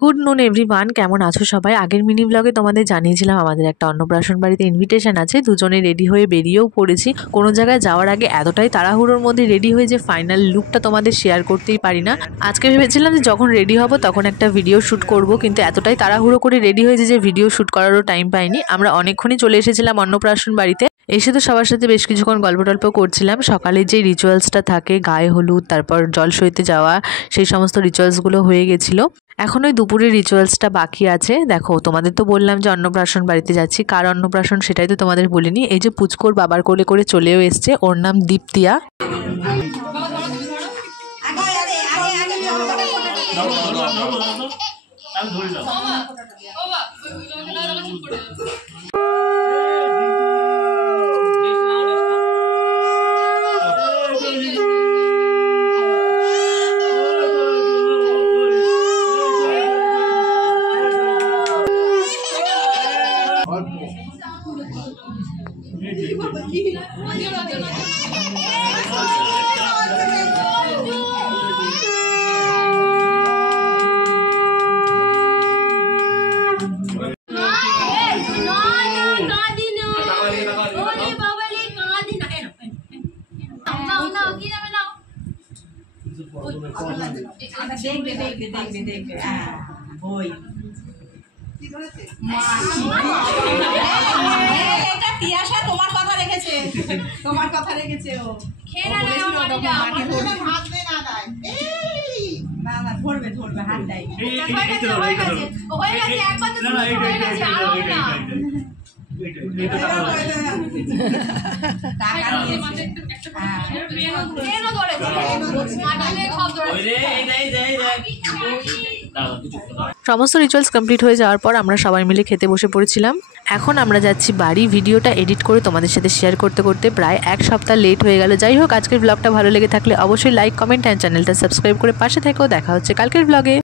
Good নুন everyone, কেমন আছো সবাই? আগের মিনি ব্লগে তোমাদের জানিয়েছিলাম আমাদের একটা অন্নপ্রাশন বাড়িতে ইনভিটেশন আছে। দুজনে রেডি হয়ে বেরিয়েও পড়েছি। কোনো জায়গায় যাওয়ার আগে এতটাই তাড়াহুড়োর মধ্যে রেডি হয়ে যে ফাইনাল লুকটা তোমাদের শেয়ার করতেই পারি না। আজকে ভেবেছিলাম যে যখন রেডি হব তখন একটা ভিডিও শ্যুট করব, কিন্তু এতটাই তাড়াহুড়ো করে রেডি হয়েছে যে ভিডিও শ্যুট করারও টাইম পাইনি। আমরা অনেকক্ষণই চলে এসেছিলাম অন্নপ্রাশন বাড়িতে। এসে তো সবার সাথে বেশ কিছুক্ষণ গল্প টল্প করছিলাম। সকালে যে রিচুয়ালসটা থাকে, গায়ে হলুদ, তারপর জল সইতে যাওয়া, সেই সমস্ত রিচুয়ালসগুলো হয়ে গেছিলো। এখন ওই দুপুরের রিচুয়ালসটা বাকি আছে। দেখো, তোমাদের তো বললাম যে অন্নপ্রাশন বাড়িতে যাচ্ছি। কার অন্নপ্রাশন সেটাই তো তোমাদের বলিনি। এই যে পুচকোর বাবার কোলে করে চলেও এসছে, ওর নাম দীপ্তিয়া। তোমার কথা রেখেছে, তোমার কথা রেখেছে। ও না না, ধরবে ধরবে, হাত দেয়। সমস্ত রিচুয়ালস কমপ্লিট হয়ে যাওয়ার পর আমরা সবাই মিলে খেতে বসে পড়েছিলাম। এখন আমরা যাচ্ছি বাড়ি। ভিডিওটা এডিট করে তোমাদের সাথে শেয়ার করতে করতে প্রায় এক সপ্তাহ লেট হয়ে গেল। যাই হোক, আজকের ব্লগটা ভালো লেগে থাকলে অবশ্যই লাইক, কমেন্ট অ্যান্ড চ্যানেলটা সাবস্ক্রাইব করে পাশে থেকেও। দেখা হচ্ছে কালকের ব্লগে।